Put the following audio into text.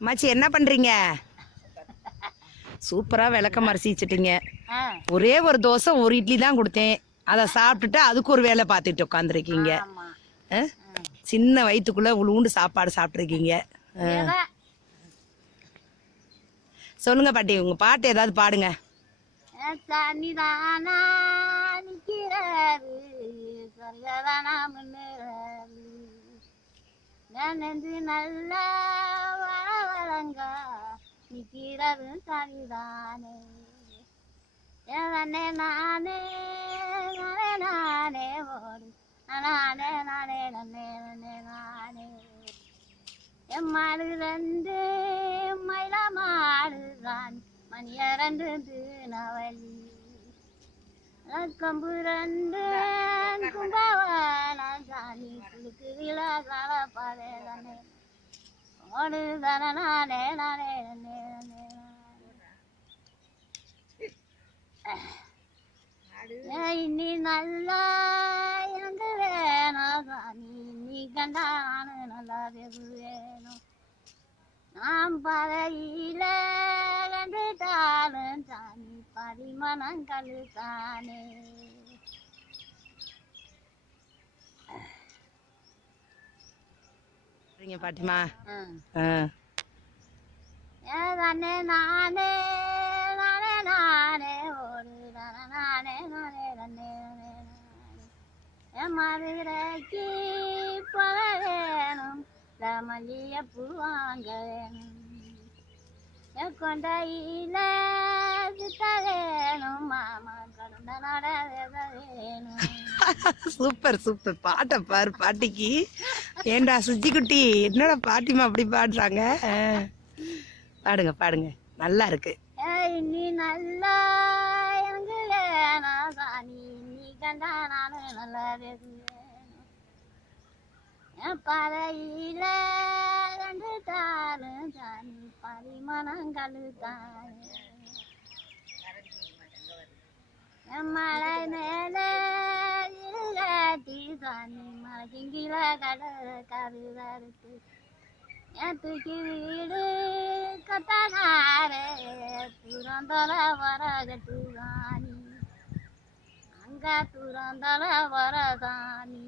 அம்மாச்சி என்ன பண்றீங்க? சூப்பரா விளக்க மரசிச்சிட்டீங்க ஆ. ஒரே ஒரு தோசை ஒரு இட்லி தான் கொடுத்தேன். அதை சாப்பிட்டுட்டு அதுக்கு ஒரு வேலை பார்த்துட்டு உட்காந்துருக்கீங்க சின்ன வயிற்றுக்குள்ள உளுண்டு சாப்பாடு சாப்பிட்ருக்கீங்க சொல்லுங்க பாட்டி உங்க பாட்டு ஏதாவது பாடுங்க. நல்லா வள வளங்க நிக்கிறது சரிதானே நானே நானே நானே ஓடு நானே நானே நானே நானே நானே. என் மாடு ரெண்டு மயில மாடு தான் மணிய ரெண்டு திருநவலி கம்பு ரெண்டு கும்பவன சாணி. குளுக்கு விழாக்கால பாதே ஓடு தானே நானே நானே நீ நல்லா எனக்கு வேணும் சாமி நீ கண்டா நானு நல்லா வேணும். நாம் பதையில கண்டுட்டாலும் தானி பரிமணம் கழுத்தானே சரிங்க பாட்டிமா. ஏதானே நானே நானே நானே ஒரு நானே நானே நானே நானே என் மதுரைக்கு போக வேணும் மல்லிய பூ வாங்க வேணும் என் கொண்டையில சூப்பர் சூப்பர். பாட்டை பாரு பாட்டிக்கு. ஏண்டா சுஜி குட்டி என்னடா பாட்டிமா அப்படி பாடுறாங்க? பாடுங்க பாடுங்க. நல்லா இருக்கு. ஏய் நீ நல்லா எனக்கு நீ கண்டா நானும் நல்லா வேணும் பறையில கண்டு தாளும் சாமி பரிமாணம் கழுத்தானே என் மழை மேல இருகாட்டி சாமி கடல் கருதறுத்து என் தூக்கி வீடு துறந்தல வரகட்டுதானி அங்க துறந்தல வரதானி